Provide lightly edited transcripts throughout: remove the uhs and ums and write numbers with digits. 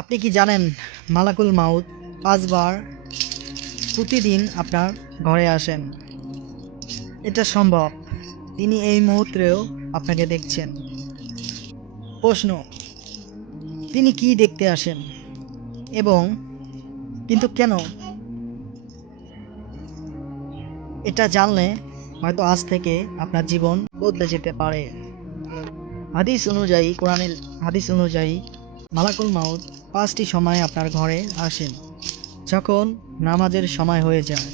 আপনি কি জানেন মালাকুল মাউত ৫ বার প্রতিদিন আপনার ঘরে আসেন? এটা সম্ভব। তিনি এই মুহূর্তেও আপনাকে দেখছেন। প্রশ্ন, তিনি কি দেখতে আসেন এবং কিন্তু কেন? এটা জানলে হয়তো আজ থেকে আপনার জীবন বদলে যেতে পারে। কোরআনের হাদিস অনুযায়ী মালাকুল মাউত ৫টি সময় আপনার ঘরে আসেন যখন নামাজের সময় হয়ে যায়।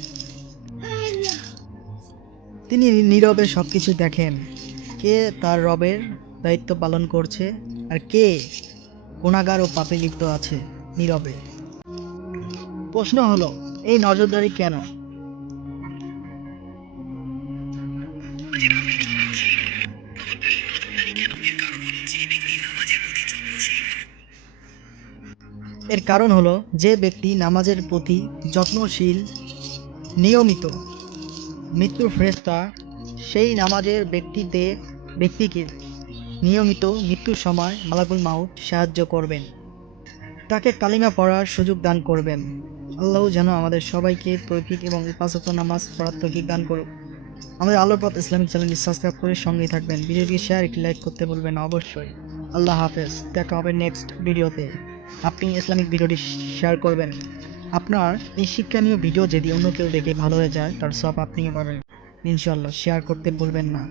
তিনি নীরবে সবকিছু দেখেন, কে তার রবের দায়িত্ব পালন করছে আর কে গুনাহগার ও পাপে লিপ্ত আছে নীরবে। প্রশ্ন হলো, এই নজরদারি কেন? এর কারণ হলো, যে ব্যক্তি নামাজের প্রতি যত্নশীল, নিয়মিত, মৃত্যুর ফেরেশতা সেই নামাজের ব্যক্তিকে নিয়মিত মৃত্যুর সময় মালাকুল মাউত সাহায্য করবেন, তাকে কালিমা পড়ার সুযোগ দান করবেন। আল্লাহ যেন আমাদের সবাইকে তৌফিক এবং ৫ ওয়াক্ত নামাজ পড়ার তৌফিক দান করুক। আমাদের আলোর পথ ইসলামিক চ্যানেলটি সাবস্ক্রাইব করে সঙ্গেই থাকবেন। ভিডিওটি শেয়ার, একটি লাইক করতে বলবেন না অবশ্যই। আল্লাহ হাফেজ, দেখা হবে নেক্সট ভিডিওতে। আপনি ইসলামিক ভিডিওটি শেয়ার করবেন। আপনার এই শিক্ষণীয় ভিডিও যদি অন্য কেউ দেখে ভালো হয়ে যায়, তার সব আপনিও পাবেন ইনশাআল্লাহ। শেয়ার করতে ভুলবেন না।